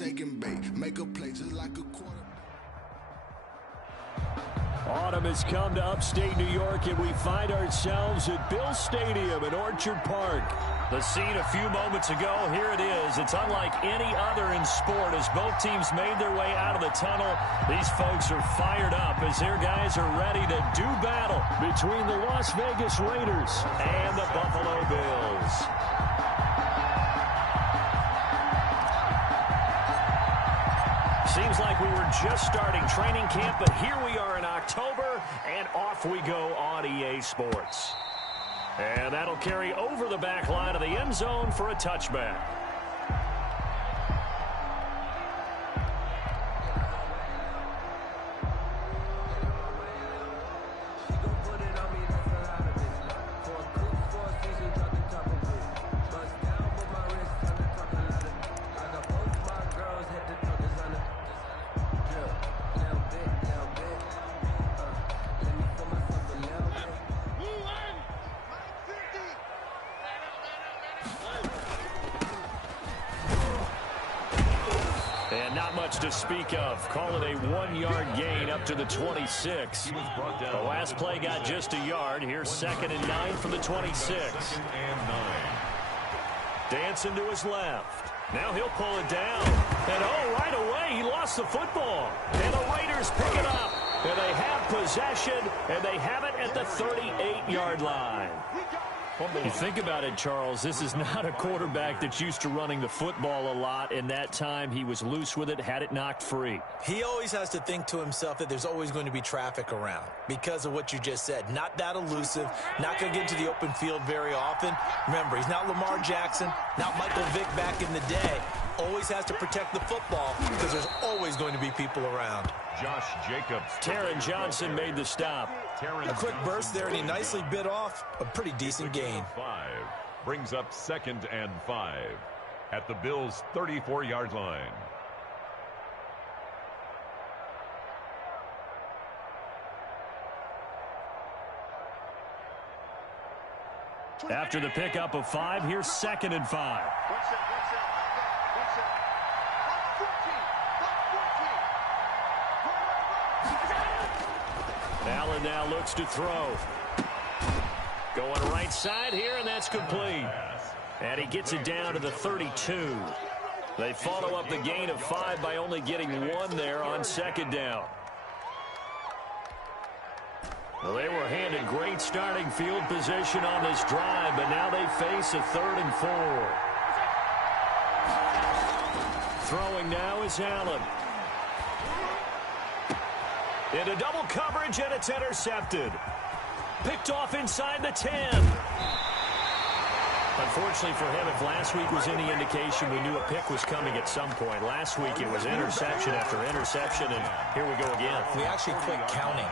shake and bake. Make a play just like a quarter. Autumn has come to upstate New York, and we find ourselves at Bill Stadium in Orchard Park. The scene a few moments ago, here it is. It's unlike any other in sport. As both teams made their way out of the tunnel, these folks are fired up as their guys are ready to do battle between the Las Vegas Raiders and the Buffalo Bills. Seems like we were just starting training camp, but here we are in October, and off we go on EA Sports. And that'll carry over the back line of the end zone for a touchback. And not much to speak of. Call it a 1-yard gain up to the 26. The last play got just a yard. Here's 2nd and 9 from the 26. Dancing to his left. Now he'll pull it down. And right away he lost the football. And the Raiders pick it up. And they have possession, and they have it at the 38-yard line. You think about it, Charles, this is not a quarterback that's used to running the football a lot, and that time he was loose with it, had it knocked free. He always has to think to himself that there's always going to be traffic around because of what you just said. Not that elusive, not going to get into the open field very often. Remember, he's not Lamar Jackson, not Michael Vick back in the day. Always has to protect the football because there's always going to be people around. Josh Jacobs. Taron Johnson made the stop. A quick burst there, and he nicely bit off a pretty decent gain. 5 brings up 2nd and 5 at the Bills' 34-yard line. After the pickup of 5, here's 2nd and 5. Allen now looks to throw. Going right side here, and that's complete. And he gets it down to the 32. They follow up the gain of 5 by only getting 1 there on 2nd down. Well, they were handed great starting field position on this drive, but now they face a 3rd and 4. Throwing now is Allen. Into double coverage, and it's intercepted. Picked off inside the 10. Unfortunately for him, if last week was any indication, we knew a pick was coming at some point. Last week it was interception after interception, and here we go again. We actually quit counting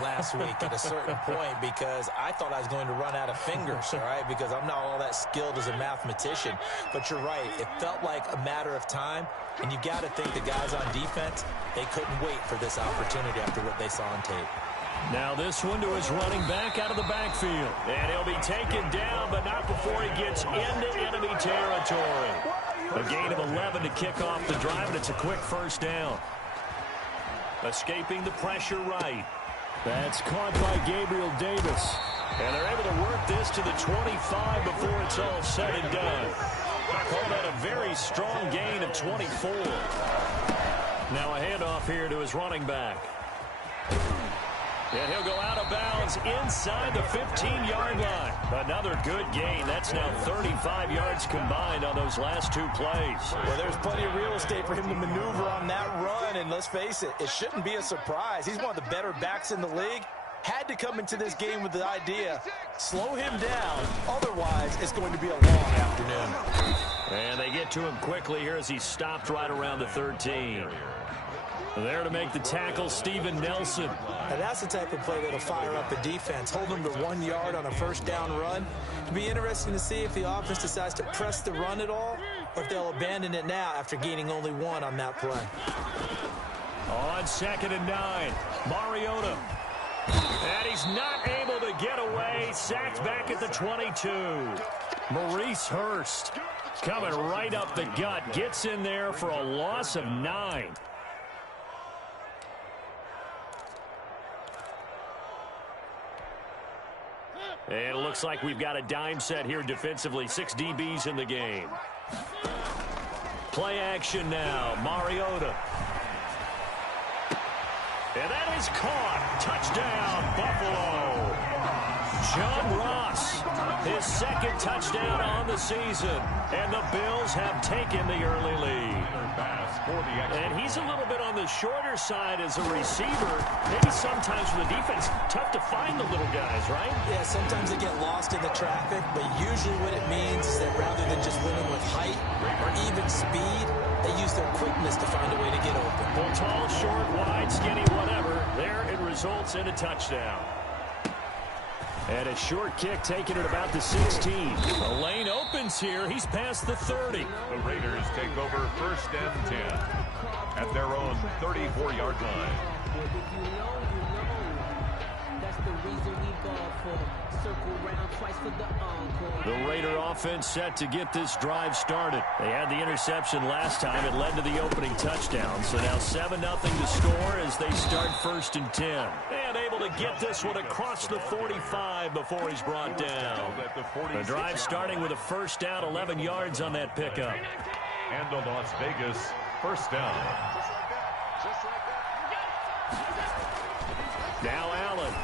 last week at a certain point because I thought I was going to run out of fingers, all right, because I'm not all that skilled as a mathematician. But you're right. It felt like a matter of time, and you got to think the guys on defense, they couldn't wait for this opportunity after what they saw on tape. Now this one to his running back out of the backfield. And he'll be taken down, but not before he gets into enemy territory. A gain of 11 to kick off the drive, and it's a quick 1st down. Escaping the pressure right. That's caught by Gabriel Davis. And they're able to work this to the 25 before it's all said and done. Call that a very strong gain of 24. Now a handoff here to his running back. And he'll go out of bounds inside the 15-yard line. Another good gain. That's now 35 yards combined on those last 2 plays. Well, there's plenty of real estate for him to maneuver on that run. And let's face it, it shouldn't be a surprise. He's one of the better backs in the league. Had to come into this game with the idea, slow him down. Otherwise, it's going to be a long afternoon. And they get to him quickly here as he's stopped right around the 13. There to make the tackle, Steven Nelson. Now that's the type of play that'll fire up a defense. Hold them to 1 yard on a 1st down run. It'll be interesting to see if the offense decides to press the run at all, or if they'll abandon it now after gaining only 1 on that play. On 2nd and 9, Mariota. And he's not able to get away. Sacked back at the 22. Maurice Hurst. Coming right up the gut. Gets in there for a loss of 9. And it looks like we've got a dime set here defensively. 6 DBs in the game. Play action now. Mariota. And that is caught. Touchdown, Buffalo. John Ross, his second touchdown on the season. And the Bills have taken the early lead. And he's a little bit on the shorter side as a receiver. Maybe sometimes for the defense, tough to find the little guys, right? Yeah, sometimes they get lost in the traffic, but usually what it means is that rather than just winning with height or even speed, they use their quickness to find a way to get open. Well, tall, short, wide, skinny, whatever. There it results in a touchdown. And a short kick taken at about the 16. The lane opens here. He's past the 30. The Raiders take over 1st and 10 at their own 34-yard line. The Raider offense set to get this drive started. They had the interception last time. It led to the opening touchdown. So now 7-0 to score as they start 1st and 10. And able to get this one across the 45 before he's brought down. The drive starting with a 1st down, 11 yards on that pickup. And a Las Vegas 1st down. Now Allen.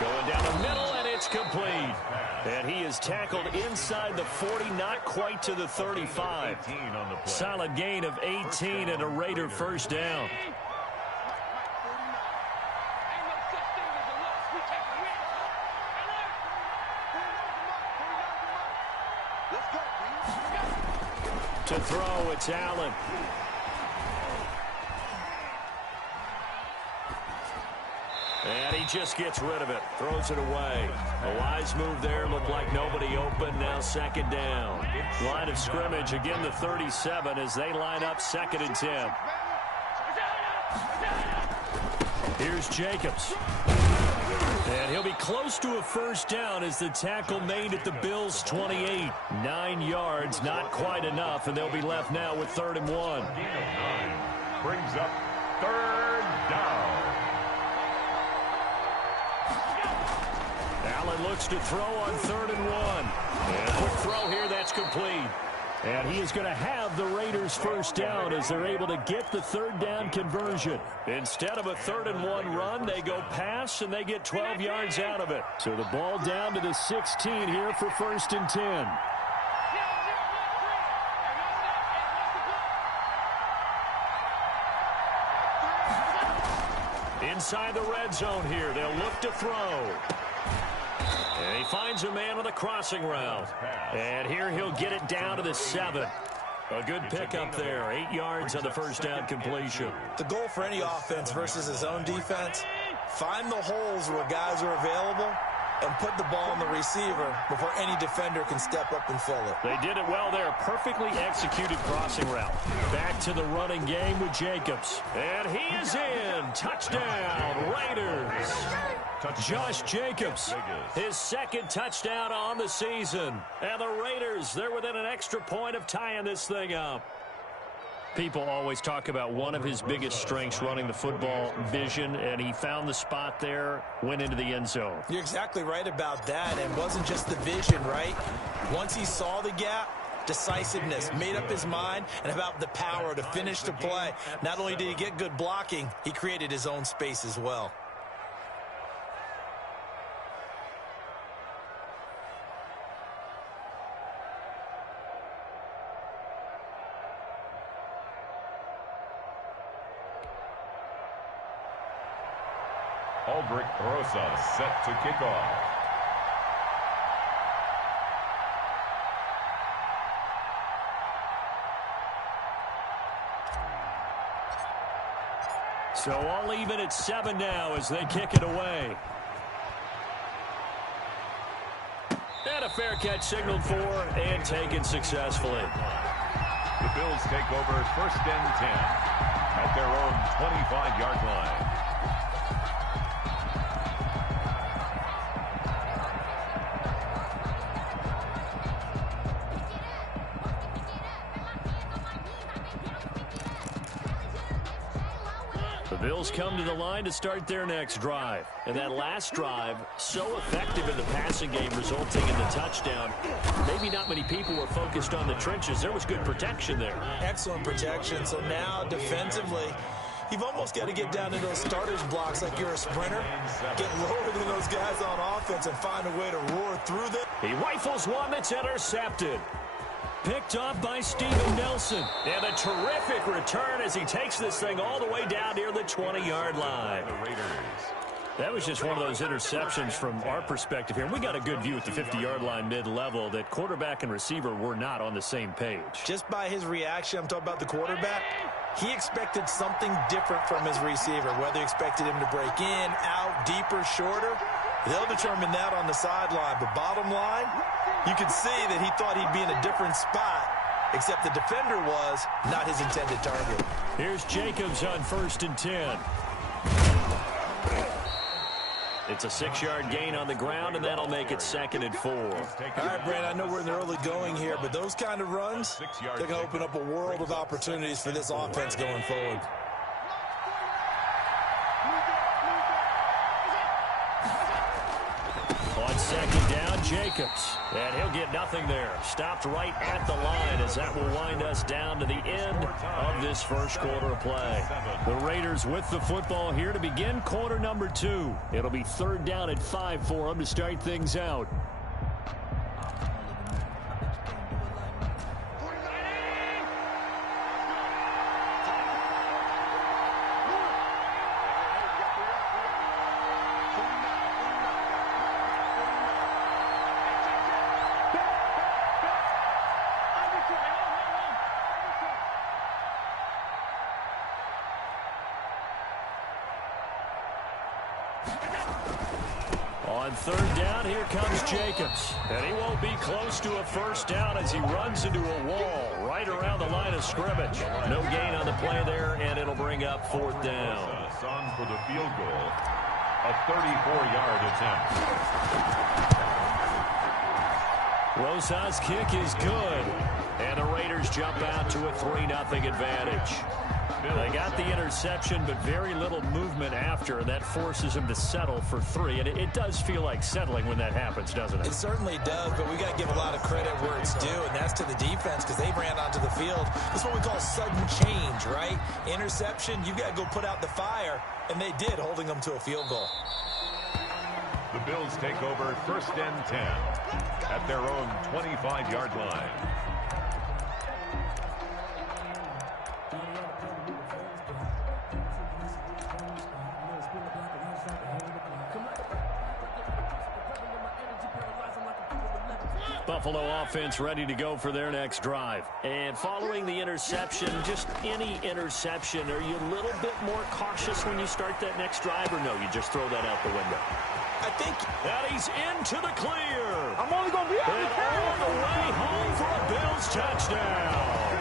Going down the middle, and it's complete. And he is tackled inside the 40, not quite to the 35. Solid gain of 18 and a Raider 1st down. To throw, it's Allen. And he just gets rid of it. Throws it away. A wise move there. Looked like nobody open. Now 2nd down. Line of scrimmage. Again, the 37 as they line up 2nd and 10. Here's Jacobs. And he'll be close to a 1st down as the tackle made at the Bills' 28. 9 yards, not quite enough, and they'll be left now with 3rd and 1. Brings up 3rd down. Allen looks to throw on 3rd and 1. And a quick throw here, that's complete. And he is going to have the Raiders' 1st down as they're able to get the 3rd down conversion. Instead of a 3rd and 1 run, they go pass, and they get 12 yards out of it. So the ball down to the 16 here for 1st and 10. Inside the red zone here, they'll look to throw. And he finds a man on the crossing route. And here he'll get it down to the 7. A good pickup there. 8 yards on the 1st down completion. The goal for any offense versus his own defense, find the holes where guys are available and put the ball on the receiver before any defender can step up and fill it. They did it well there. Perfectly executed crossing route. Back to the running game with Jacobs. And he is in. Touchdown, Raiders. Josh Jacobs, his 2nd touchdown on the season. And the Raiders, they're within an extra point of tying this thing up. People always talk about one of his biggest strengths running the football, vision, and he found the spot there, went into the end zone. You're exactly right about that, and it wasn't just the vision, right? Once he saw the gap, decisiveness, made up his mind, and about the power to finish the play. Not only did he get good blocking, he created his own space as well. Aldrich Rosa set to kick off. So all even at 7 now as they kick it away. And a fair catch signaled for and taken successfully. The Bills take over 1st and 10 at their own 25-yard line. The Bills come to the line to start their next drive. And that last drive, so effective in the passing game, resulting in the touchdown. Maybe not many people were focused on the trenches. There was good protection there. Excellent protection. So now defensively, you've almost got to get down to those starters blocks like you're a sprinter. Get lower than those guys on offense and find a way to roar through them. He rifles one that's intercepted. Picked off by Steven Nelson. And a terrific return as he takes this thing all the way down near the 20-yard line. That was just one of those interceptions from our perspective here. And we got a good view at the 50-yard line mid-level that quarterback and receiver were not on the same page. Just by his reaction, I'm talking about the quarterback, he expected something different from his receiver, whether he expected him to break in, out, deeper, shorter. They'll determine that on the sideline. But bottom line, you could see that he thought he'd be in a different spot, except the defender was not his intended target. Here's Jacobs on 1st and 10. It's a 6-yard gain on the ground, and that'll make it 2nd and 4. All right, Brandon, I know we're in the early going here, but those kind of runs, they're going to open up a world of opportunities for this offense going forward. On 2nd down, Jacobs. And he'll get nothing there. Stopped right at the line as that will wind us down to the end of this first quarter of play. The Raiders with the football here to begin quarter number 2. It'll be 3rd down and 5 for them to start things out. On 3rd down, here comes Jacobs. And he won't be close to a first down as he runs into a wall right around the line of scrimmage. No gain on the play there, and it'll bring up 4th down. On for the field goal, a 34-yard attempt. Rosa's kick is good. And the Raiders jump out to a 3-0 advantage. They got the interception, but very little movement after, and that forces them to settle for 3. And it does feel like settling when that happens, doesn't it? It certainly does, but we got to give a lot of credit where it's due, and that's to the defense because they ran onto the field. That's what we call sudden change, right? Interception, you got to go put out the fire, and they did, holding them to a field goal. The Bills take over 1st and 10 at their own 25-yard line. Buffalo offense ready to go for their next drive. And following the interception, just any interception, are you a little bit more cautious when you start that next drive, or no, you just throw that out the window? I think that he's into the clear. I'm only going to be out and all the way home for a Bills touchdown.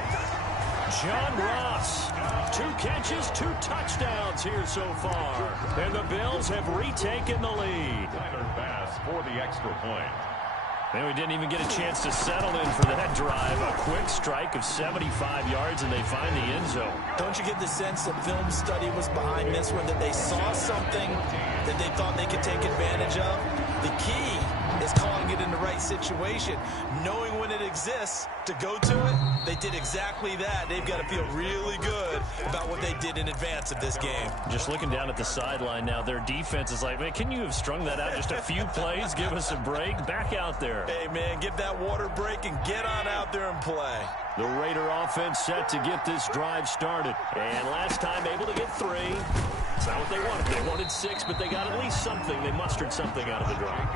John Ross, 2 catches, 2 touchdowns here so far. And the Bills have retaken the lead. Pass for the extra point. And we didn't even get a chance to settle in for that drive. A quick strike of 75 yards, and they find the end zone. Don't you get the sense that film study was behind this one, that they saw something that they thought they could take advantage of? The key is calling it in the right situation. Knowing when it exists to go to it, they did exactly that. They've got to feel really good about what they did in advance of this game. Just looking down at the sideline now, their defense is like, man, can you have strung that out just a few plays? Give us a break. Back out there. Hey, man, give that water break and get on out there and play. The Raider offense set to get this drive started. And last time able to get 3. It's not what they wanted. They wanted 6, but they got at least something. They mustered something out of the drive.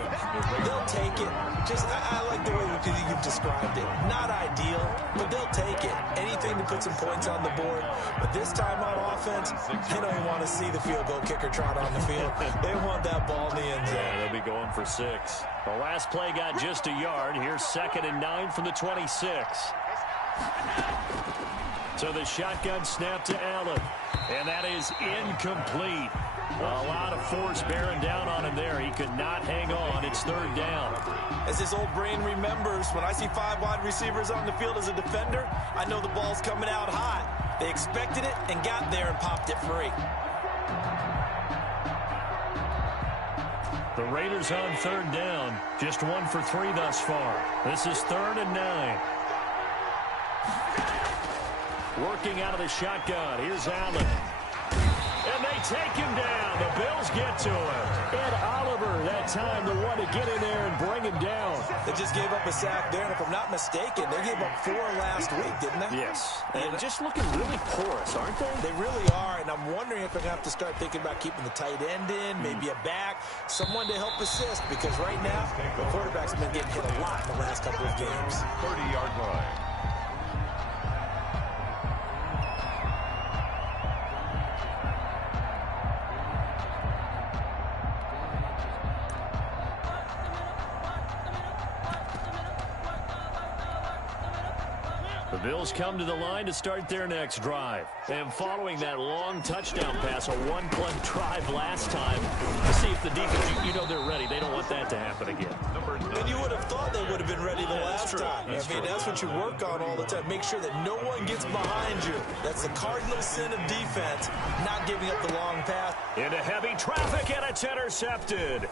They'll take it. Just, I like the way you've described it. Not ideal, but they'll take it. Anything to put some points on the board. But this time on offense, they don't even want to see the field goal kicker trot on the field. They want that ball in the end zone. Yeah, they'll be going for 6. The last play got just a yard. Here's 2nd and 9 from the 26. So the shotgun snap to Allen. And that is incomplete. A lot of force bearing down on him there. He could not hang on. It's 3rd down. As his old brain remembers, when I see 5 wide receivers on the field as a defender, I know the ball's coming out hot. They expected it and got there and popped it free. The Raiders on third down. Just 1 for 3 thus far. This is 3rd and 9. Working out of the shotgun. Here's Allen. And they take him down. The Bills get to him. And Oliver, that time, the one to get in there and bring him down. They just gave up a sack there, and if I'm not mistaken, they gave up 4 last week, didn't they? Yes. And just looking really porous, aren't they? They really are, and I'm wondering if they're going to have to start thinking about keeping the tight end in, maybe a back, someone to help assist, because right now, the quarterback's been getting hit a lot in the last couple of games. 30-yard line. The Bills come to the line to start their next drive. And following that long touchdown pass, a one-play drive last time, let's see if the defense, you know they're ready. They don't want that to happen again. And you would have thought they would have been ready the last time. That's what you work on all the time. Make sure that no one gets behind you. That's the cardinal sin of defense, not giving up the long pass. Into heavy traffic, and it's intercepted.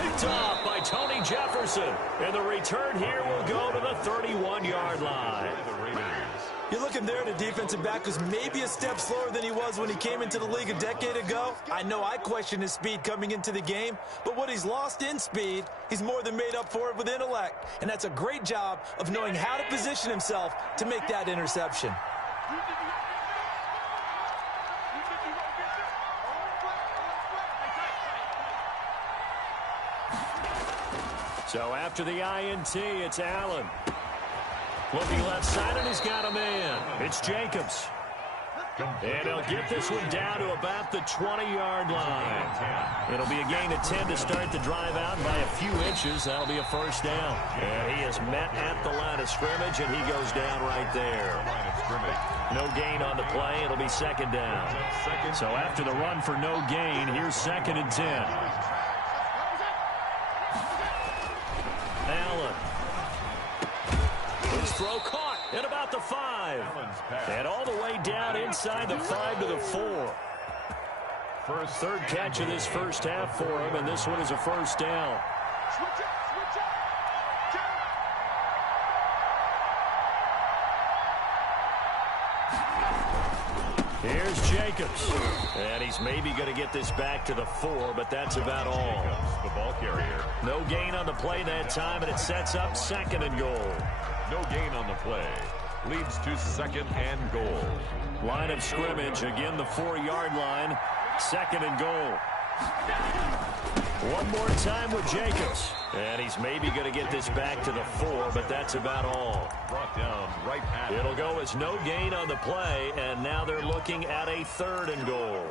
Picked off by Tony Jefferson. And the return here will go to the 31-yard line. You're looking there at a defensive back who's maybe a step slower than he was when he came into the league a decade ago. I know I questioned his speed coming into the game, but what he's lost in speed, he's more than made up for it with intellect. And that's a great job of knowing how to position himself to make that interception. So after the INT, it's Allen. Looking left side, and he's got a man. It's Jacobs. And he'll get this one down to about the 20-yard line. It'll be a gain of 10 to start the drive out by a few inches. That'll be a first down. And he is met at the line of scrimmage, and he goes down right there. No gain on the play. It'll be second down. So after the run for no gain, here's 2nd and 10. Allen. His throw caught at about the 5. And all the way down inside the 5 to the 4. Third catch of this first half for him, and this one is a first down. Here's Jacobs. And he's maybe going to get this back to the 4, but that's about all. The ball carrier. No gain on the play that time, and it sets up 2nd and goal. No gain on the play. Leads to 2nd and goal. Line of scrimmage, again the 4-yard line. 2nd and goal. One more time with Jacobs. And he's maybe going to get this back to the 4, but that's about all. Brought down right at it. It'll go as no gain on the play, and now they're looking at a 3rd and goal.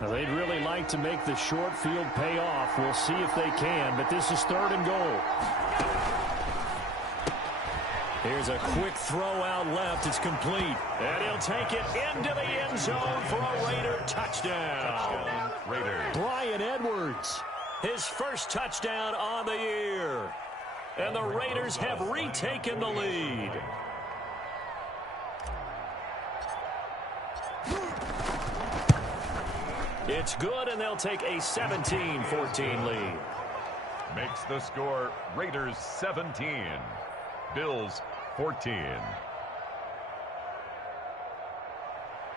Now, they'd really like to make the short field pay off. We'll see if they can, but this is 3rd and goal. Here's a quick throw out left. It's complete. And he'll take it into the end zone for a Raider touchdown. Raiders. Bryan Edwards, his first touchdown on the year. And the Raiders have retaken the lead. It's good, and they'll take a 17-14 lead. Makes the score Raiders 17. Bills 14.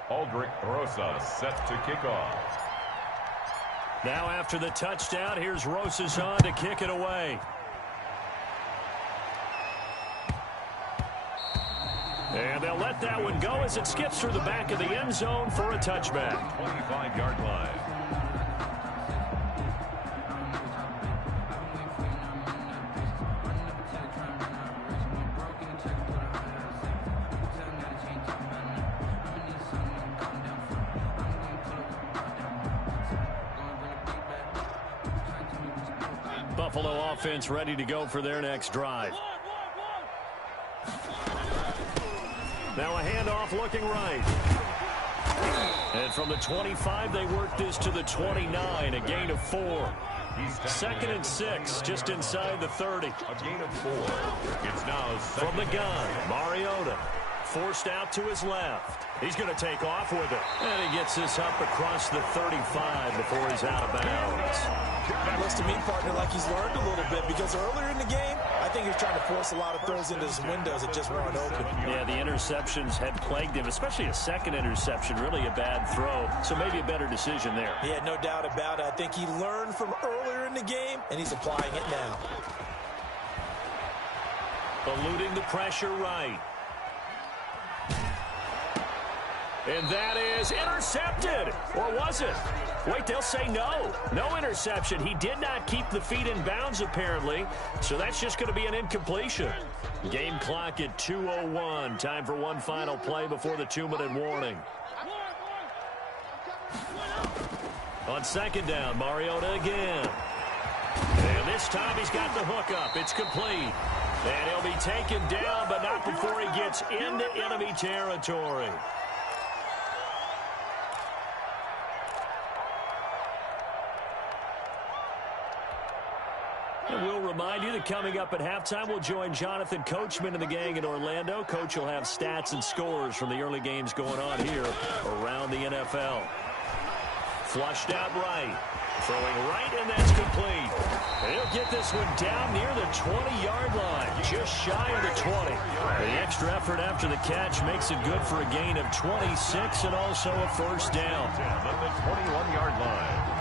Aldrich Rosas set to kick off. Now after the touchdown, here's Rosas on to kick it away. And they'll let that one go as it skips through the back of the end zone for a touchback. 25-yard line. Buffalo offense ready to go for their next drive. Now a handoff looking right. And from the 25, they work this to the 29, a gain of 4. 2nd and 6, just inside the 30. A gain of 4. It's now from the gun, Mariota. forced out to his left. He's going to take off with it. And he gets this up across the 35 before he's out of bounds. It looks to me, partner, like he's learned a little bit, because earlier in the game, I think he was trying to force a lot of throws into his windows that just weren't open. Yeah, the interceptions had plagued him, especially a second interception, really a bad throw. So maybe a better decision there. Yeah, no doubt about it. I think he learned from earlier in the game, and he's applying it now. Eluding the pressure right. And that is intercepted. Or was it? Wait, they'll say no. No interception. He did not keep the feet in bounds, apparently. So that's just going to be an incompletion. Game clock at 2:01. Time for one final play before the 2-minute warning. On second down, Mariota again. And this time he's got the hook up. It's complete. And he'll be taken down, but not before he gets into enemy territory. And we'll remind you that coming up at halftime, we'll join Jonathan Coachman and the gang in Orlando. Coach will have stats and scores from the early games going on here around the NFL. Flushed out right. Throwing right, and that's complete. And he'll get this one down near the 20-yard line, just shy of the 20. The extra effort after the catch makes it good for a gain of 26 and also a first down. On the 21-yard line.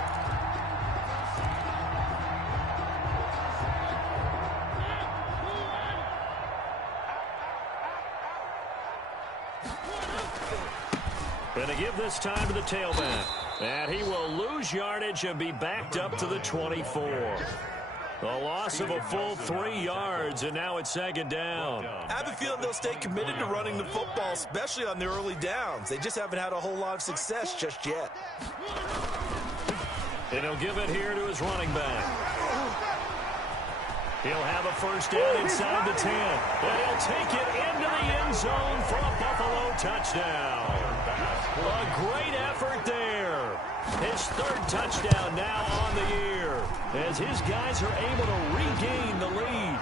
Going to give this time to the tailback. And he will lose yardage and be backed up to the 24. A loss of a full 3 yards, and now it's second down. I have a feeling they'll stay committed to running the football, especially on the early downs. They just haven't had a whole lot of success just yet. And he'll give it here to his running back. He'll have a first down inside the 10. And he'll take it into the end zone for a Buffalo touchdown. A great effort there. His third touchdown now on the year, as his guys are able to regain the lead.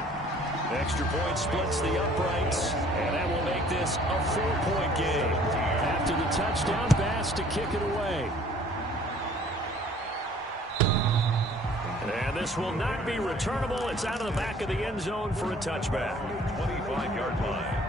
Extra point splits the uprights, and that will make this a 4-point game. After the touchdown, Bass to kick it away. And this will not be returnable. It's out of the back of the end zone for a touchback. 25-yard line.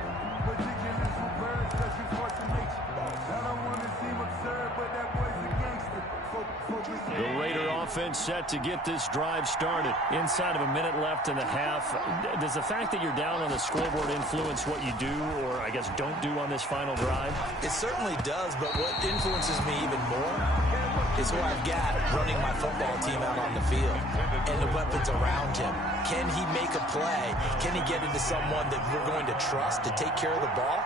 The Raider offense set to get this drive started. Inside of a minute left in the half. Does the fact that you're down on the scoreboard influence what you do, or I guess don't do on this final drive? It certainly does, but what influences me even more is who I've got running my football team out on the field and the weapons around him. Can he make a play? Can he get into someone that we're going to trust to take care of the ball?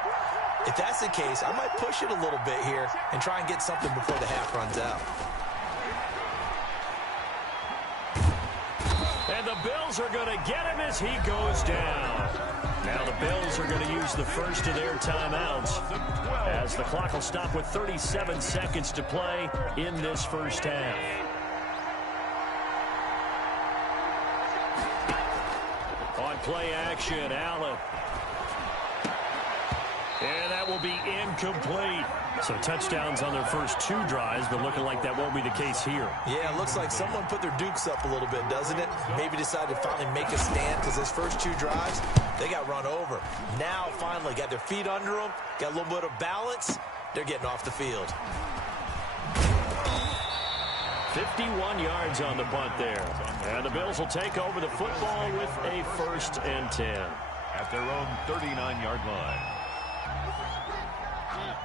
If that's the case, I might push it a little bit here and try and get something before the half runs out. And the Bills are going to get him as he goes down. Now the Bills are going to use the first of their timeouts, as the clock will stop with 37 seconds to play in this first half. On play action, Allen. And that will be incomplete. So touchdowns on their first 2 drives, but looking like that won't be the case here. Yeah, it looks like someone put their dukes up a little bit, doesn't it? Maybe decided to finally make a stand, because those first 2 drives, they got run over. Now, finally, got their feet under them, got a little bit of balance. They're getting off the field. 51 yards on the punt there. And the Bills will take over the football with a 1st and 10. At their own 39-yard line.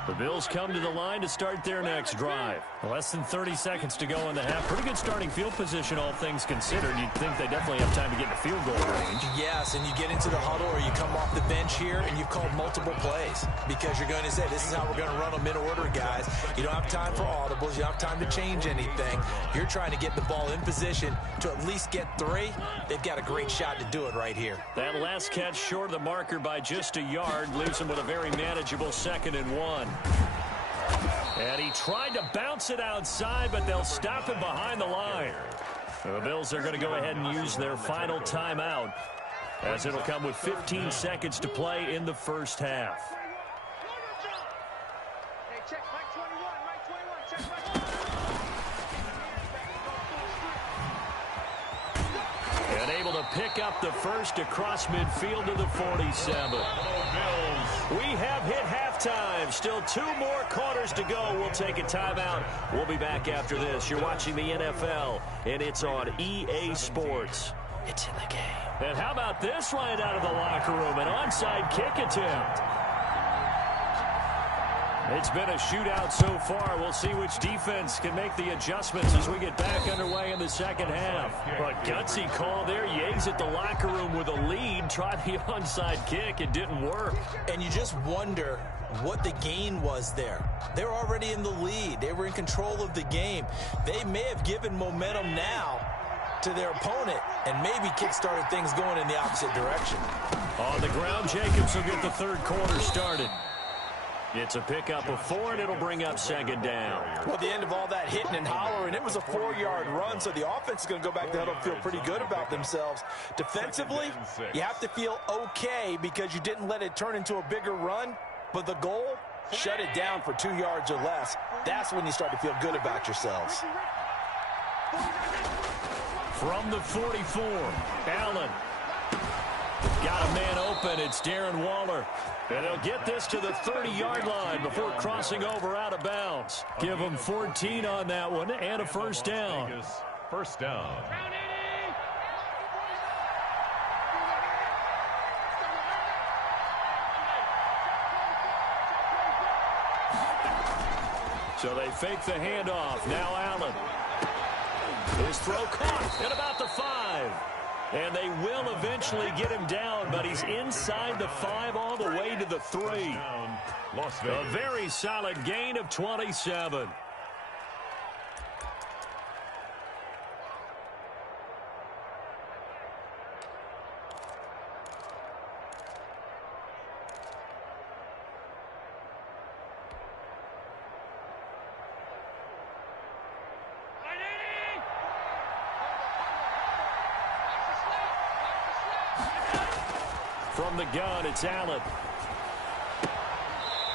The Bills come to the line to start their next drive. Less than 30 seconds to go in the half. Pretty good starting field position, all things considered. You'd think they definitely have time to get in the field goal range. Yes, and you get into the huddle or you come off the bench here and you've called multiple plays because you're going to say, this is how we're going to run them in order, guys. You don't have time for audibles. You don't have time to change anything. You're trying to get the ball in position to at least get 3. They've got a great shot to do it right here. That last catch short of the marker by just a yard leaves them with a very manageable 2nd and 1. And he tried to bounce it outside, but they'll stop him behind the line. The Bills are going to go ahead and use their final timeout, as it'll come with 15 seconds to play in the first half. pick up the first across midfield to the 47. We have hit halftime. Still 2 more quarters to go. We'll take a timeout. We'll be back after this. You're watching the NFL, and it's on EA Sports. It's in the game. And how about this right out of the locker room? An onside kick attempt. It's been a shootout so far. We'll see which defense can make the adjustments as we get back underway in the second half. But gutsy call there. Yates at the locker room with a lead. Tried the onside kick. It didn't work. And you just wonder what the gain was there. They're already in the lead. They were in control of the game. They may have given momentum now to their opponent and maybe kick-started things going in the opposite direction. On the ground, Jacobs will get the third quarter started. It's a pickup of 4, and it'll bring up second down. Well, at the end of all that hitting and hollering, it was a 4-yard run, so the offense is going to go back to huddle and feel pretty good about themselves. Defensively, you have to feel okay because you didn't let it turn into a bigger run, but the goal, shut it down for 2 yards or less. That's when you start to feel good about yourselves. From the 44, Allen. Got a man open. It's Darren Waller. And they'll get this to the 30-yard line before crossing over out of bounds. Give them 14 on that one and a first down. First down. So they fake the handoff. Now Allen. His throw caught at about the 5. And they will eventually get him down, but he's inside the 5 all the way to the 3. A very solid gain of 27. From the gun, it's Allen.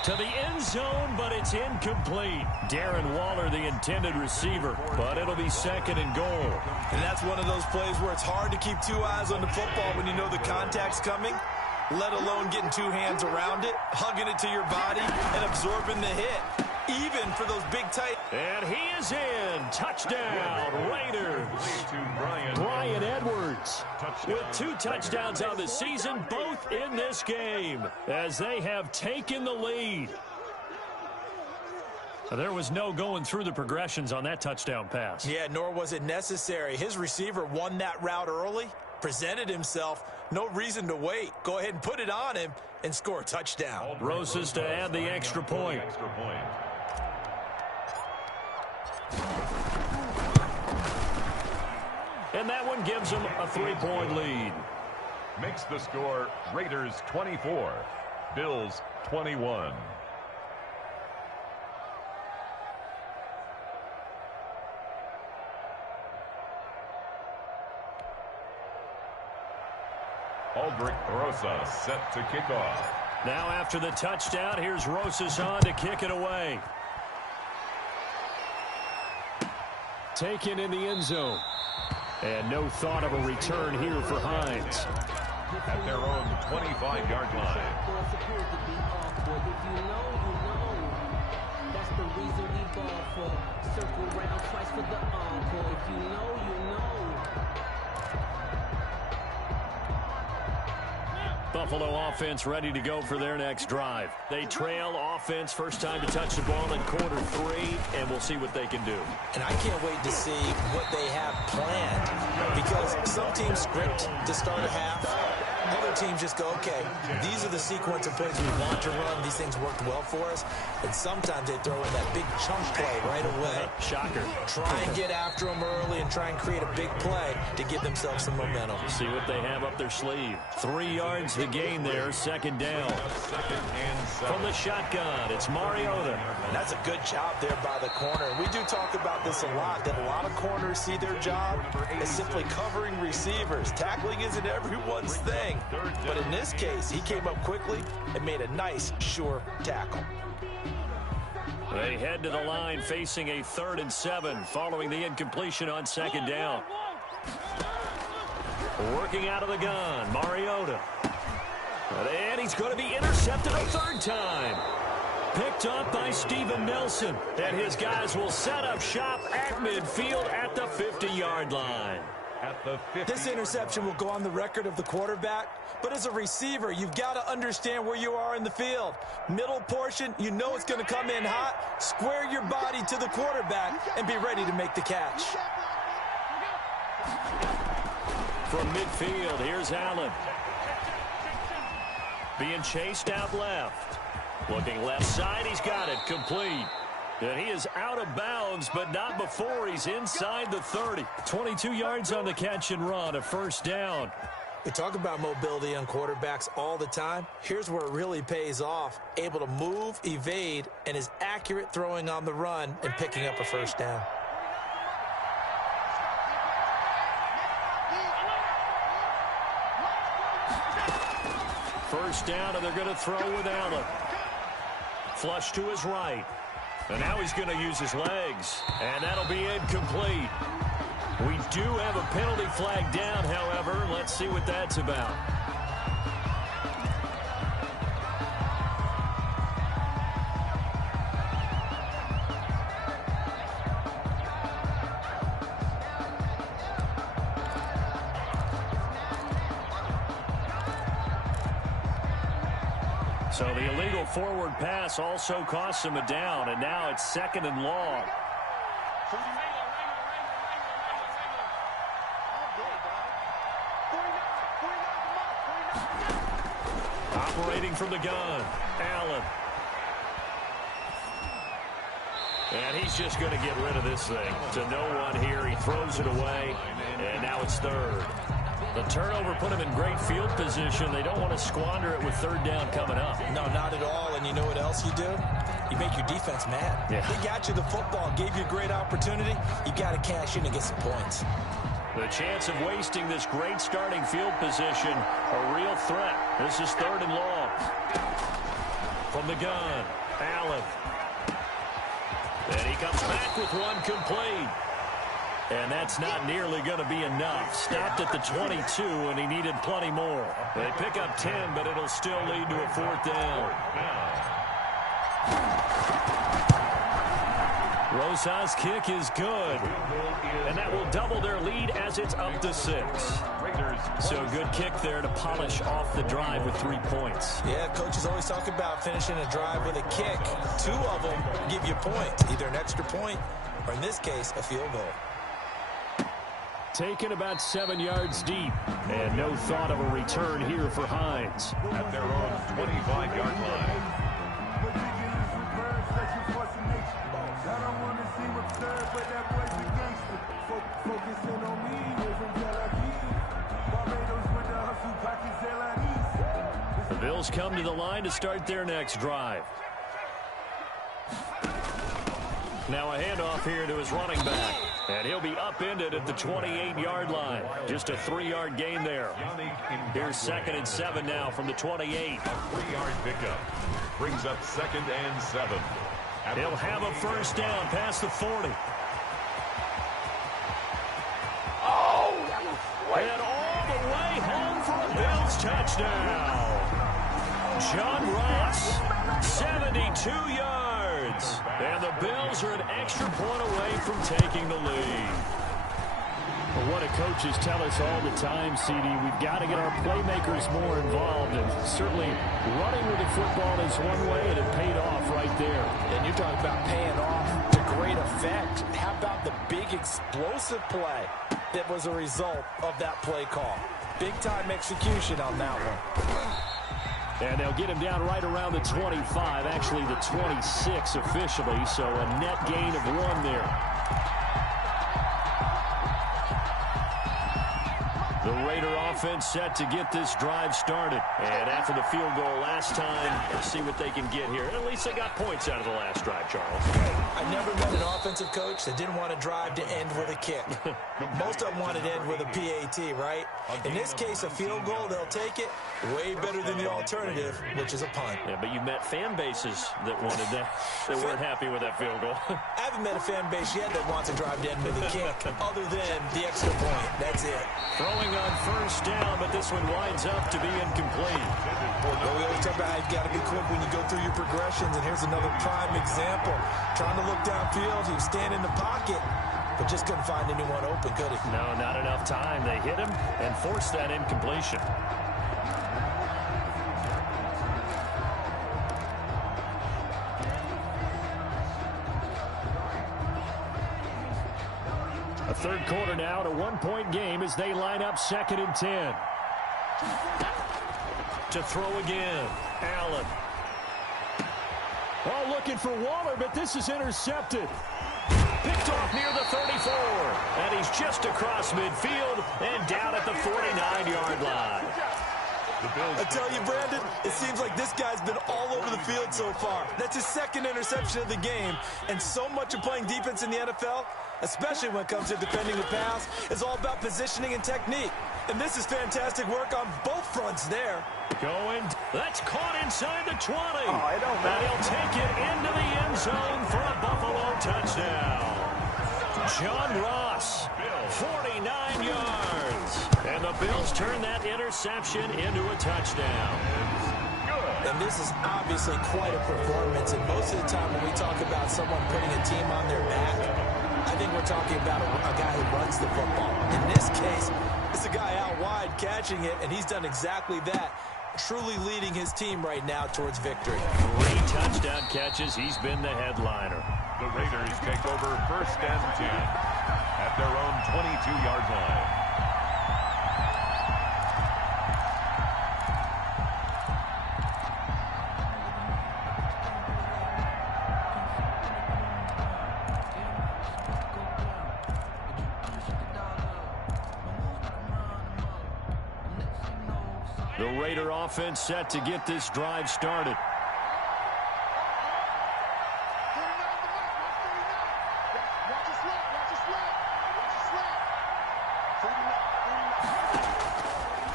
To the end zone, but it's incomplete. Darren Waller, the intended receiver, but it'll be second and goal. And that's one of those plays where it's hard to keep 2 eyes on the football when you know the contact's coming, let alone getting 2 hands around it, hugging it to your body, and absorbing the hit. Even for those big tight. And he is in. Touchdown, Raiders. Bryan Edwards with 2 touchdowns on the season, both in this game, as they have taken the lead. There was no going through the progressions on that touchdown pass. Yeah, nor was it necessary. His receiver won that route early, presented himself. No reason to wait. Go ahead and put it on him and score a touchdown. Rosas to add the extra point. And that one gives them a 3-point lead. Makes the score Raiders 24, Bills 21. Aldrich Rosas set to kick off. Now after the touchdown, here's Rosas on to kick it away. Taken in the end zone. And no thought of a return here for Hines. At their own 25-yard line. That's the reason we ball for. Circle round twice for the encore. If you know, you know. Buffalo offense ready to go for their next drive. They trail offense, first time to touch the ball in quarter 3, and we'll see what they can do. And I can't wait to see what they have planned, because some teams script to start a half. Other teams just go, okay, these are the sequence of plays we want to run. These things worked well for us. And sometimes they throw in that big chunk play right away. Shocker. Try and get after them early and try and create a big play to give themselves some momentum. See what they have up their sleeve. 3 yards to gain there, second down. From the shotgun, it's Mariota. And that's a good job there by the corner. We do talk about this a lot, that a lot of corners see their job as simply covering receivers. Tackling isn't everyone's thing. But in this case, he came up quickly and made a nice, sure tackle. They head to the line facing a 3rd and 7 following the incompletion on second down. Working out of the gun, Mariota. And he's going to be intercepted a third time. Picked up by Steven Nelson. And his guys will set up shop at midfield at the 50-yard line. This interception will go on the record of the quarterback, but as a receiver, you've got to understand where you are in the field. Middle portion, you know it's going to come in hot. Square your body to the quarterback and be ready to make the catch. From midfield, here's Allen. Being chased out left. Looking left side, he's got it, complete. And he is out of bounds, but not before he's inside the 30. 22 yards on the catch and run, a first down. We talk about mobility on quarterbacks all the time. Here's where it really pays off. Able to move, evade, and is accurate throwing on the run and picking up a first down. First down, and they're going to throw with Allen. Flush to his right. And now he's going to use his legs. And that'll be incomplete. We do have a penalty flag down, however. Let's see what that's about. So the illegal forward pass also costs him a down, and now it's second and long. Operating from the gun, Allen. And he's just going to get rid of this thing. To no one here, he throws it away, and now it's third. The turnover put him in great field position. They don't want to squander it with third down coming up. No, not at all. And you know what else you do? You make your defense mad. Yeah. They got you the football, gave you a great opportunity. You got to cash in and get some points. The chance of wasting this great starting field position, a real threat. This is third and long. From the gun, Allen. And he comes back with one complete. And that's not nearly going to be enough. Stopped at the 22, and he needed plenty more. They pick up 10, but it'll still lead to a fourth down. Rosas' kick is good. And that will double their lead as it's up to 6. So good kick there to polish off the drive with 3 points. Yeah, coaches always talk about finishing a drive with a kick. 2 of them give you points, either an extra point or, in this case, a field goal. Taken about 7 yards deep, and no thought of a return here for Hines. At their own 25-yard line. The Bills come to the line to start their next drive. Now a handoff here to his running back. And he'll be upended at the 28-yard line. Just a 3-yard gain there. Here's 2nd and 7 now from the 28. A 3-yard pickup. Brings up 2nd and 7. He'll have a first down past the 40. And all the way home for a Bills touchdown. John Ross, 72 yards. And the Bills are an extra point away from taking the lead. Well, what do coaches tell us all the time, CD? We've got to get our playmakers more involved. And certainly running with the football is one way, and it paid off right there. And you're talking about paying off to great effect. How about the big explosive play that was a result of that play call? Big-time execution on that one. And they'll get him down right around the 25, actually the 26 officially, so a net gain of 1 there. The Raider offense set to get this drive started. And after the field goal last time, let's see what they can get here. At least they got points out of the last drive, Charles. I never met an offensive coach that didn't want to drive to end with a kick. Most of them wanted to end with a PAT, right? In this case, a field goal, they'll take it. Way better than the alternative, which is a punt. Yeah, but you've met fan bases that wanted that, that weren't happy with that field goal. I haven't met a fan base yet that wants to drive to end with a kick, other than the extra point. That's it. Throwing on first down, but this one winds up to be incomplete. Well, we always talk about how you've got to be quick when you go through your progressions, and here's another prime example. Trying to look downfield, he was standing in the pocket, but just couldn't find anyone open, could he? No, not enough time. They hit him and forced that incompletion. A third quarter now, a one-point game as they line up 2nd and 10. To throw again, Allen. Oh, looking for Waller, but this is intercepted. Picked off near the 34. And he's just across midfield and down at the 49-yard line. I tell you, Brandon, it seems like this guy's been all over the field so far. That's his 2nd interception of the game. And so much of playing defense in the NFL, especially when it comes to defending the pass, is all about positioning and technique. And this is fantastic work on both fronts there. Going, that's caught inside the 20. Oh, it don't matter. And he'll take it into the end zone for a Buffalo touchdown. John Ross, 49 yards. And the Bills turn that interception into a touchdown. And this is obviously quite a performance. And most of the time when we talk about someone putting a team on their back, I think we're talking about a guy who runs the football. In this case, it's a guy out wide catching it, and he's done exactly that, truly leading his team right now towards victory. 3 touchdown catches. He's been the headliner. The Raiders take over 1st and 10 at their own 22-yard line. The Raider offense set to get this drive started.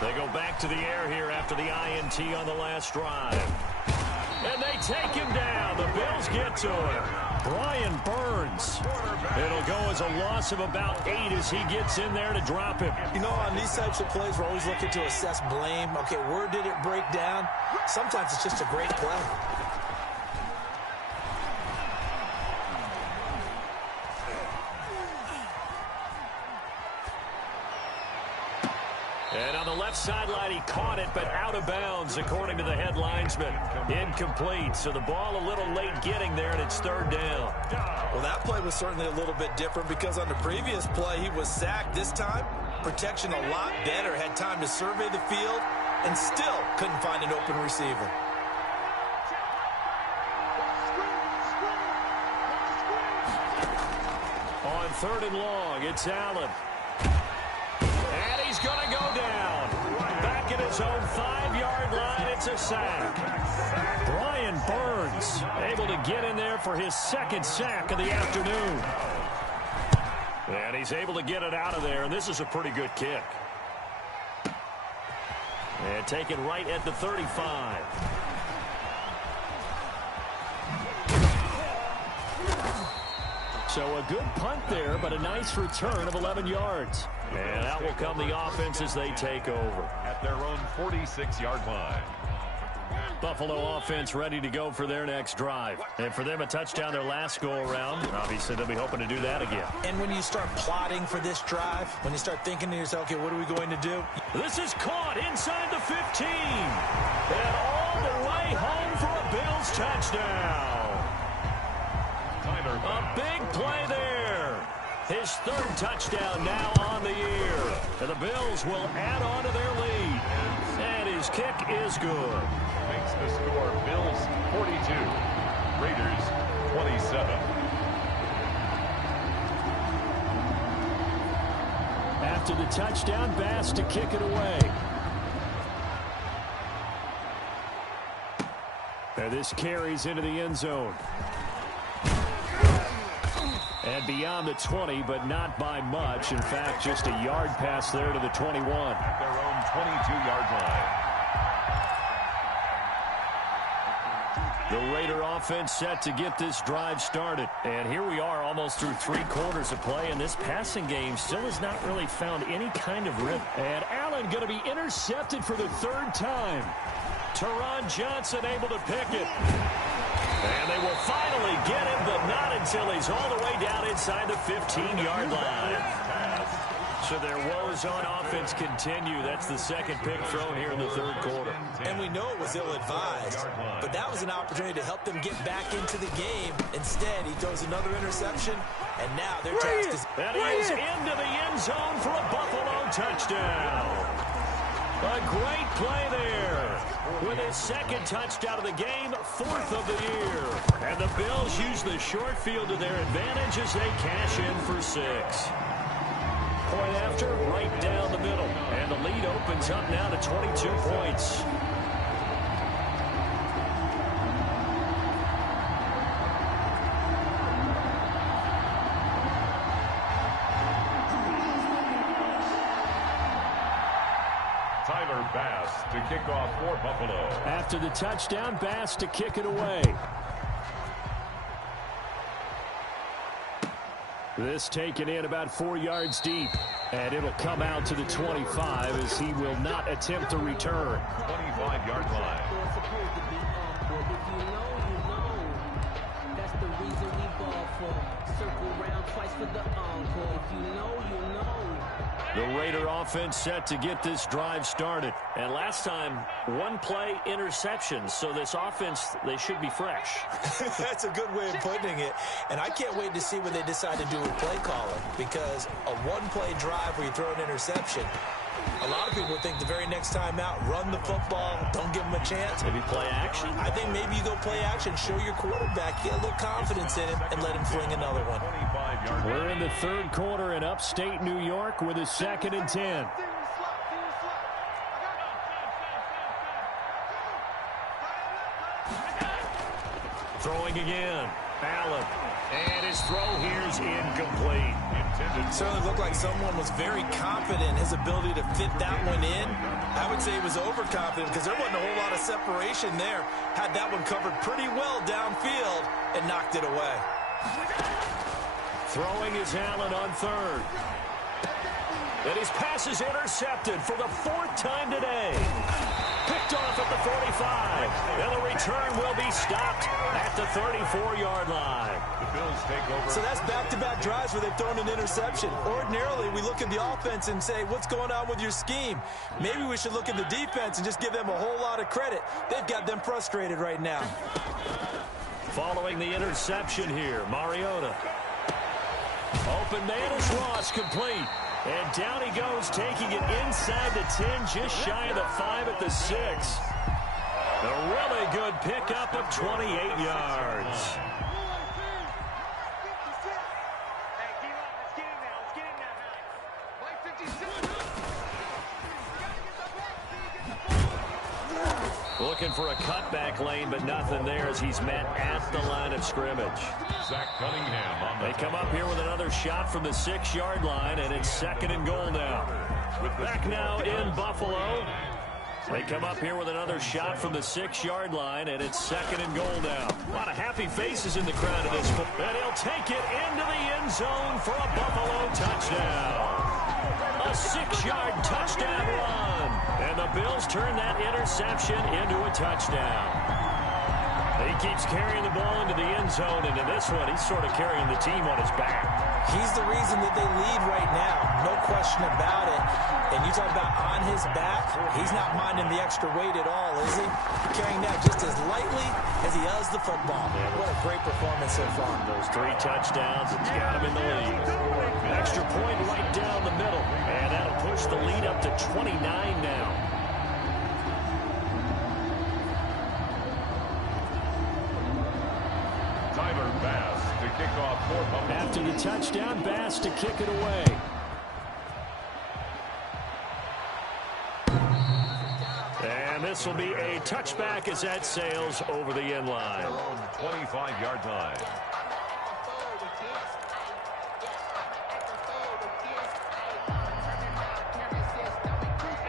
They go back to the air here after the INT on the last drive. And they take him down. The Bills get to him. Brian Burns. It'll go as a loss of about 8 as he gets in there to drop him. You know, on these types of plays, we're always looking to assess blame. Okay, where did it break down? Sometimes it's just a great play. And on the left sideline, he caught it, but out of bounds, according to the head linesman. Incomplete, so the ball a little late getting there, and it's 3rd down. Well, that play was certainly a little bit different because on the previous play, he was sacked. This time, protection a lot better, had time to survey the field, and still couldn't find an open receiver. On 3rd and long, it's Allen. And he's going to go down. Back at his own 5-yard line, it's a sack. Brian Burns able to get in there for his 2nd sack of the afternoon. And he's able to get it out of there, and this is a pretty good kick. And taken right at the 35. So a good punt there, but a nice return of 11 yards. And out will come the offense as they take over. At their own 46-yard line. Buffalo offense ready to go for their next drive. And for them, a touchdown their last go-around. Obviously, they'll be hoping to do that again. And when you start plotting for this drive, when you start thinking to yourself, okay, what are we going to do? This is caught inside the 15. And all the way home for a Bills touchdown. A big play there. His 3rd touchdown now on the year. And the Bills will add on to their lead. And his kick is good. Makes the score Bills 42, Raiders 27. After the touchdown, Bass to kick it away. And this carries into the end zone. And beyond the 20, but not by much. In fact, just a yard pass there to the 21. At their own 22-yard line. The Raider offense set to get this drive started. And here we are almost through 3 quarters of play, and this passing game still has not really found any kind of rhythm. And Allen going to be intercepted for the 3rd time. Teron Johnson able to pick it. And they will finally get him, but not until he's all the way down inside the 15-yard line. So their woes on offense continue. That's the 2nd pick thrown here in the 3rd quarter. And we know it was ill-advised, but that was an opportunity to help them get back into the game. Instead, he throws another interception, and now their task is... And he is into the end zone for a Buffalo touchdown. A great play there. With his 2nd touchdown of the game, 4th of the year. And the Bills use the short field to their advantage as they cash in for 6. Point after, right down the middle. And the lead opens up now to 22 points. Bass to kick off for Buffalo. After the touchdown, Bass to kick it away. This taken in about 4 yards deep. And it'll come out to the 25 as he will not attempt to return. 25-yard line. If you know. That's the reason we ball for. Circle round twice for the encore. If you know, you know. The Raider offense set to get this drive started. And last time, 1 play interception. So this offense, they should be fresh. That's a good way of putting it. And I can't wait to see what they decide to do with play calling. Because a 1-play drive where you throw an interception, a lot of people think the very next time out, run the football, don't give them a chance. Maybe play action? I think maybe you go play action, show your quarterback, get a little confidence in him, and let him fling another one. We're in the 3rd quarter in upstate New York with a 2nd and 10. Throwing again. Allen. And his throw here is incomplete. It certainly looked like someone was very confident in his ability to fit that one in. I would say he was overconfident because there wasn't a whole lot of separation there. Had that one covered pretty well downfield and knocked it away. Throwing is Allen on 3rd. And his pass is intercepted for the 4th time today. Picked off at the 45. And the return will be stopped at the 34-yard line. The Bills take over. So that's back-to-back drives where they've thrown an interception. Ordinarily, we look at the offense and say, what's going on with your scheme? Maybe we should look at the defense and just give them a whole lot of credit. They've got them frustrated right now. Following the interception here, Mariota. Open man is Ross, complete. And down he goes, taking it inside the 10, just shy of the 5 at the 6. A really good pickup of 28 yards. Looking for a cutback lane, but nothing there as he's met at the line of scrimmage. Zach Cunningham on They come up here with another shot from the 6-yard line, and it's 2nd and goal now. Back now in Buffalo. They come up here with another shot from the 6-yard line, and it's 2nd and goal now. A lot of happy faces in the crowd of this. And he'll take it into the end zone for a Buffalo touchdown. A 6-yard touchdown run. And the Bills turn that interception into a touchdown. He keeps carrying the ball into the end zone, and in this one, he's sort of carrying the team on his back. He's the reason that they lead right now. No question about it. And you talk about on his back, he's not minding the extra weight at all, is he? Carrying that just as lightly as he does the football. What a great performance so far. Those 3 touchdowns, it's got him in the lead. Extra point right down the middle, and that'll push the lead up to 29 now. Bass to kick off for Buffalo. After the touchdown, Bass to kick it away. this will be a touchback as that sails over the end line. 25-yard line.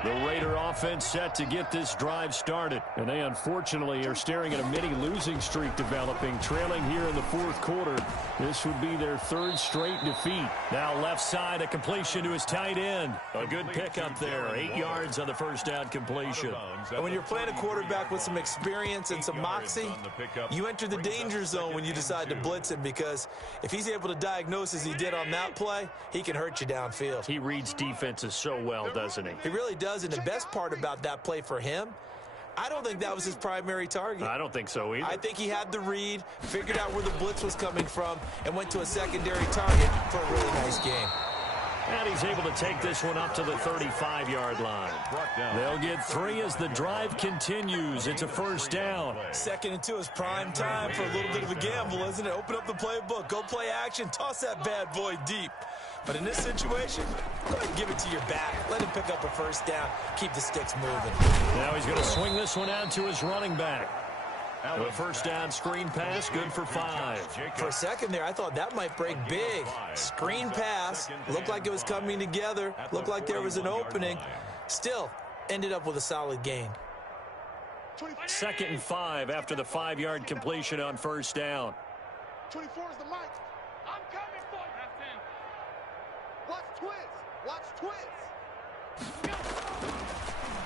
The Raider offense set to get this drive started. And they unfortunately are staring at a mini losing streak developing, trailing here in the fourth quarter. This would be their third straight defeat. Now left side, a completion to his tight end. A good pickup there. 8 yards on the first down completion. And when you're playing a quarterback with some experience and some moxie, you enter the danger zone when you decide to blitz him, because if he's able to diagnose as he did on that play, he can hurt you downfield. He reads defenses so well, doesn't he? He really does. And the best part about that play for him, I don't think that was his primary target. I don't think so either. I think he had the read, figured out where the blitz was coming from, and went to a secondary target for a really nice game. And he's able to take this one up to the 35-yard line. They'll get 3 as the drive continues. It's a first down. 2nd and 2 is prime time for a little bit of a gamble, isn't it? Open up the playbook, go play action, toss that bad boy deep. But in this situation, go ahead and give it to your back. Let him pick up a first down. Keep the sticks moving. Now he's going to swing this one out to his running back. The first down screen pass, good for 5. For a second there, I thought that might break big. Screen pass, looked like it was coming together, looked like there was an opening. Still, ended up with a solid gain. 2nd and 5 after the 5-yard completion on first down. 24 is the mic. I'm coming for you. Watch twist. Watch twist.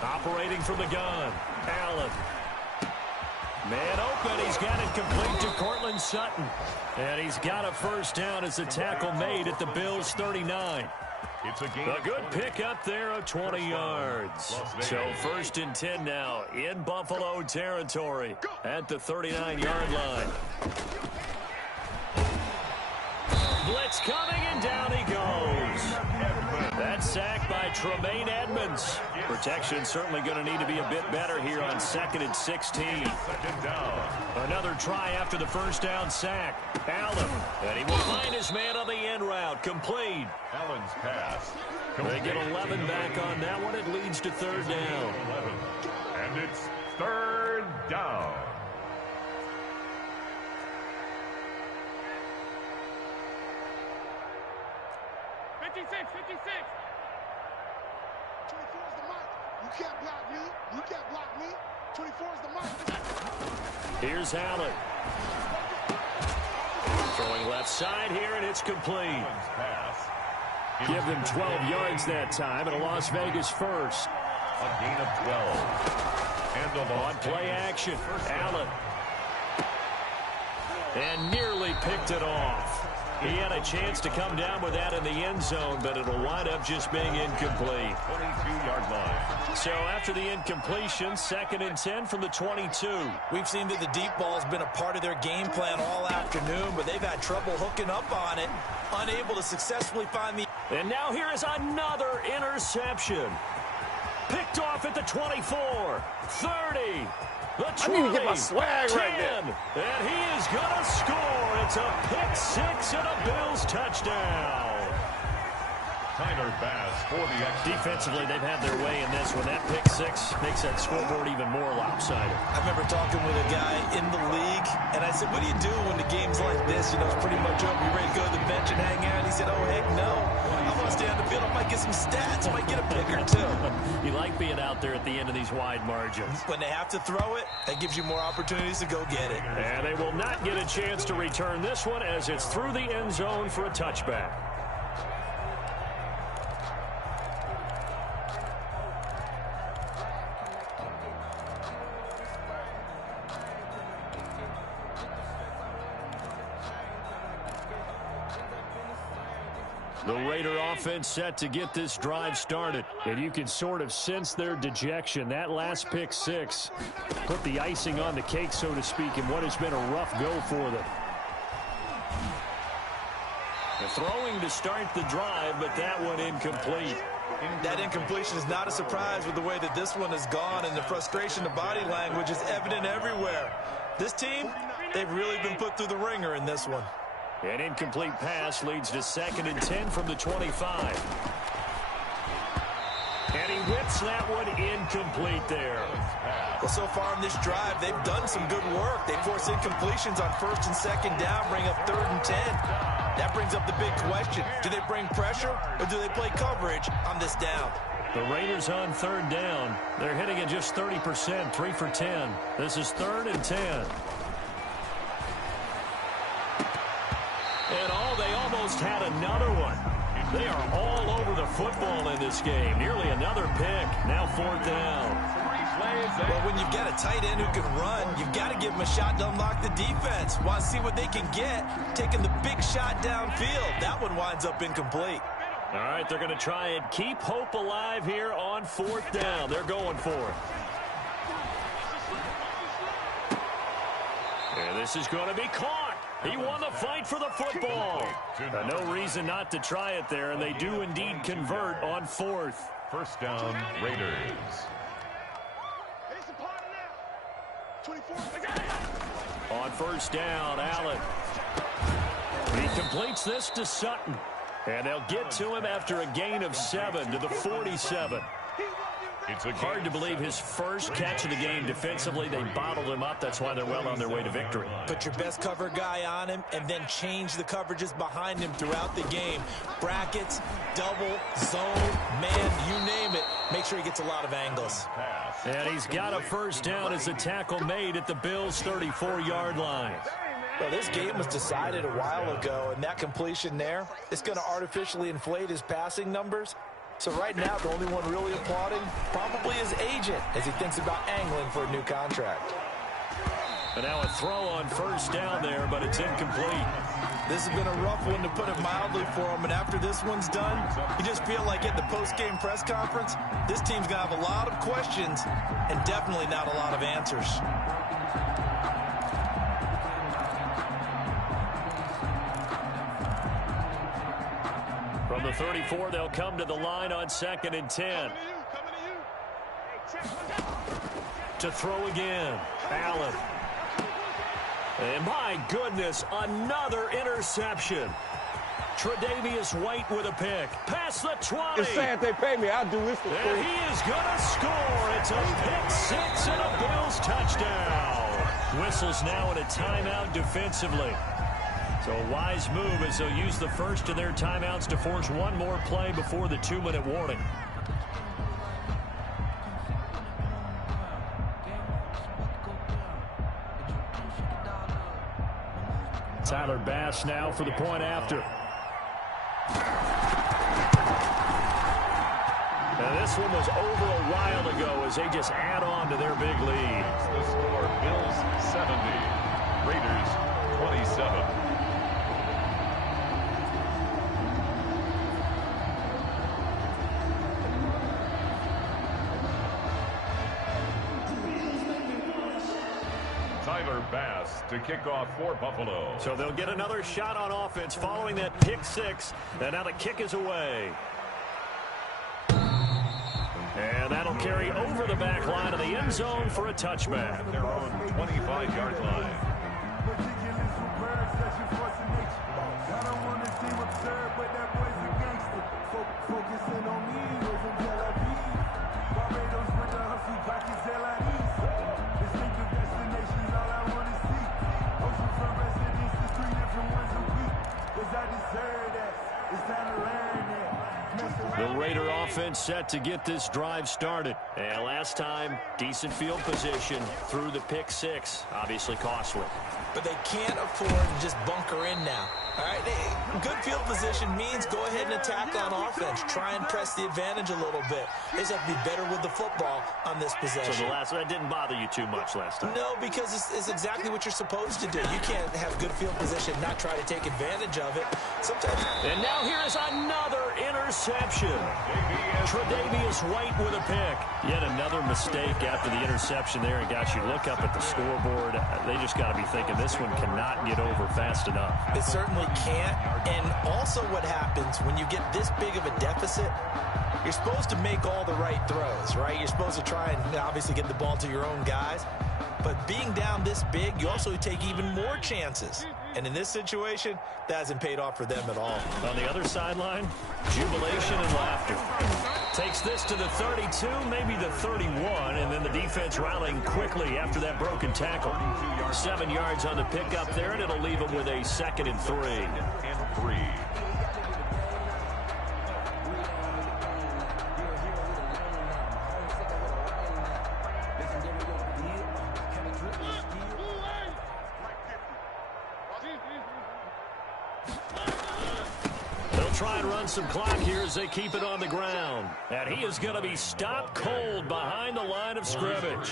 Operating from the gun, Allen. Man open, he's got it complete to Cortland Sutton. And he's got a first down as the tackle made at the Bills' 39. It's a good pickup there of 20 yards. So 1st and 10 now in Buffalo territory at the 39-yard line. Blitz coming, and down he goes. That's sacked by Tremaine Edmonds. Protection certainly going to need to be a bit better here on 2nd and 16. Another try after the first down sack. Allen, and he will find his man on the end route. Complete. Allen's pass. They get 11 back on that one. It leads to 3rd down. And it's 3rd down. can't block me. You can't block me. 24 is the mark. Here's Allen. Throwing left side here, and it's complete. Give them 12 yards that time, and a Las Vegas first. A gain of 12. And on play action, Allen. And nearly picked it off. He had a chance to come down with that in the end zone, but it'll wind up just being incomplete. 22-yard line. So after the incompletion, 2nd and 10 from the 22. We've seen that the deep ball's been a part of their game plan all afternoon, but they've had trouble hooking up on it, unable to successfully find the... And now here is another interception. Picked off at the 24, 30, the 20, I need to get my swag 10, right there. And he is going to score. It's a pick six and a Bills touchdown. Tyler Bass for the extra. Defensively, they've had their way in this one. That pick six makes that scoreboard even more lopsided. I remember talking with a guy in the league, and I said, what do you do when the game's like this? You know, it's pretty much over. You ready to go to the bench and hang out? He said, oh, heck no. I want to stay on the field. I might get some stats. I might get a pick or two. You like being out there at the end of these wide margins. When they have to throw it, that gives you more opportunities to go get it. And they will not get a chance to return this one as it's through the end zone for a touchback. The Raider offense set to get this drive started. And you can sort of sense their dejection. That last pick six put the icing on the cake, so to speak, in what has been a rough go for them. The throwing to start the drive, but that one incomplete. That incompletion is not a surprise with the way that this one has gone, and the frustration, the body language is evident everywhere. This team, they've really been put through the ringer in this one. An incomplete pass leads to 2nd and 10 from the 25. And he whips that one incomplete there. Well, so far on this drive, they've done some good work. They force incompletions on 1st and 2nd down, bring up 3rd and 10. That brings up the big question. Do they bring pressure or do they play coverage on this down? The Raiders on 3rd down. They're hitting at just 30%, 3 for 10. This is 3rd and 10. And they almost had another one. They are all over the football in this game. Nearly another pick. Now 4th down. Well, when you've got a tight end who can run, you've got to give him a shot to unlock the defense. Want to see what they can get, taking the big shot downfield. That one winds up incomplete. All right, they're going to try and keep hope alive here on 4th down. They're going for it. And this is going to be caught. He won the fight for the football. No reason not to try it there, and they do indeed convert on 4th. 1st down, Raiders. On 1st down, Allen. He completes this to Sutton. And they'll get to him after a gain of 7 to the 47. Hard to believe his first catch of the game defensively. They bottled him up. That's why they're well on their way to victory. Put your best cover guy on him and then change the coverages behind him throughout the game. Brackets, double, zone, man, you name it. Make sure he gets a lot of angles. And he's got a 1st down as a tackle made at the Bills' 34-yard line. Well, this game was decided a while ago, and that completion there, it's going to artificially inflate his passing numbers. So right now, the only one really applauding probably his agent as he thinks about angling for a new contract. And now a throw on 1st down there, but it's incomplete. This has been a rough one, to put it mildly, for him. And after this one's done, you just feel like at the post-game press conference, this team's going to have a lot of questions and definitely not a lot of answers. From the 34, they'll come to the line on 2nd and 10. To throw again, Allen. And my goodness, another interception. Tre'Davious White with a pick. Past the 20. It's sad they pay me. I'll do this for free. And he is going to score. It's a pick 6 and a Bills touchdown. Whistles now in a timeout defensively. So a wise move as they'll use the first of their timeouts to force one more play before the 2-minute warning. Tyler Bass now for the point after. Now this one was over a while ago as they just add on to their big lead. The score, Bills 70, Raiders 27. Tyler Bass to kick off for Buffalo. So they'll get another shot on offense following that pick 6. And now the kick is away. And that'll carry over the back line of the end zone for a touchback. Their own 25-yard line. The Raider offense set to get this drive started. And last time, decent field position through the pick 6. Obviously costly. But they can't afford to just bunker in now. All right, good field position means go ahead and attack on offense. Try and press the advantage a little bit. They just have to be better with the football on this possession. So that didn't bother you too much last time? No, because it's exactly what you're supposed to do. You can't have good field position, not try to take advantage of it. Sometimes. And now here is another interception. Tre'Davious White with a pick. Yet another mistake after the interception there. And gosh, you look up at the scoreboard, they just got to be thinking this one cannot get over fast enough. It certainly can't. And also what happens when you get this big of a deficit, you're supposed to make all the right throws, right? You're supposed to try and obviously get the ball to your own guys. But being down this big, you also take even more chances. And in this situation, that hasn't paid off for them at all. On the other sideline, jubilation and laughter. Takes this to the 32, maybe the 31, and then the defense rallying quickly after that broken tackle. 7 yards on the pickup there, and it'll leave them with a 2nd and 3. Try and run some clock here as they keep it on the ground. And he is going to be stopped cold behind the line of scrimmage.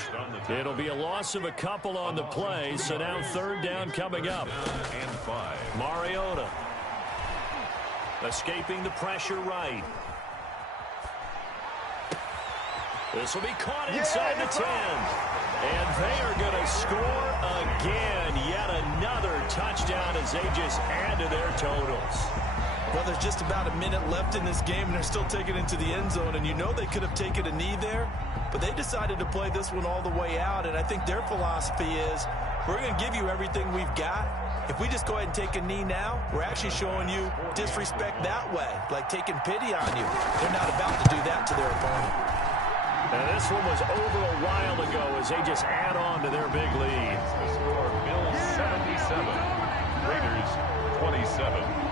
It'll be a loss of a couple on the play, so now 3rd down coming up. Mariota escaping the pressure right. This will be caught inside the 10. And they are going to score again. Yet another touchdown as they just add to their totals. Well, there's just about a minute left in this game, and they're still taking it into the end zone. And you know they could have taken a knee there, but they decided to play this one all the way out. And I think their philosophy is, we're going to give you everything we've got. If we just go ahead and take a knee now, we're actually showing you disrespect that way, like taking pity on you. They're not about to do that to their opponent. And this one was over a while ago as they just add on to their big lead. The score, Bills 77, Raiders 27.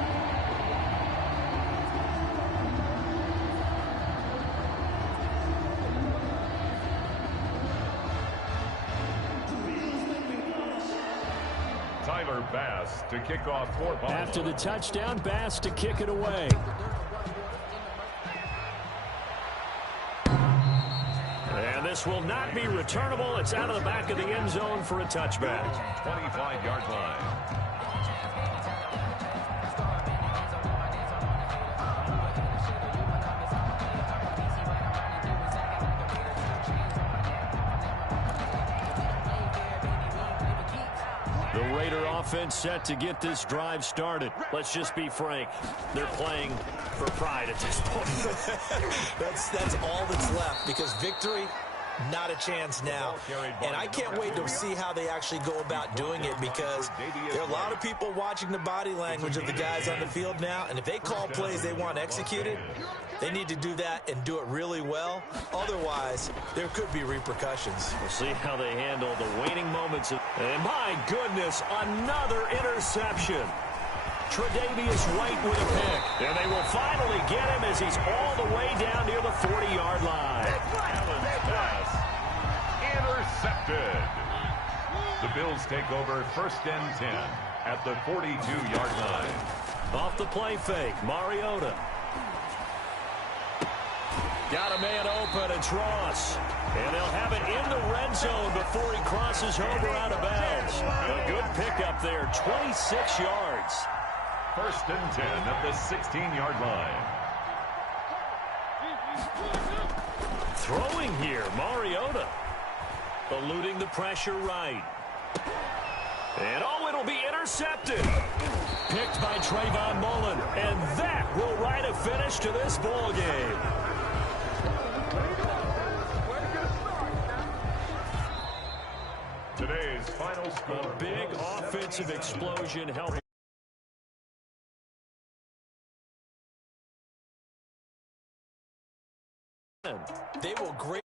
Bass to kick off for Buffalo. After the touchdown, Bass to kick it away. And this will not be returnable. It's out of the back of the end zone for a touchback. 25-yard line. The Raider offense set to get this drive started. Let's just be frank. They're playing for pride at this point. That's all that's left, because victory, not a chance now. And I can't wait to see how they actually go about doing it, because there are a lot of people watching the body language of the guys on the field now, and if they call plays they want executed, they need to do that and do it really well. Otherwise, there could be repercussions. We'll see how they handle the waning moments. And my goodness, another interception. Tre'Davious White with a pick. And they will finally get him as he's all the way down near the 40-yard line. Allen's pass intercepted. The Bills take over 1st and 10 at the 42-yard line. Off the play fake, Mariota. Got a man open, it's Ross. And they'll have it in the red zone before he crosses over out of bounds. A good pickup there, 26 yards. 1st and 10 at the 16-yard line. Throwing here, Mariota. Eluding the pressure right. And oh, it'll be intercepted. Picked by Trayvon Mullen. And that will write a finish to this ball game. Today's final score. A big offensive explosion helping. They will great.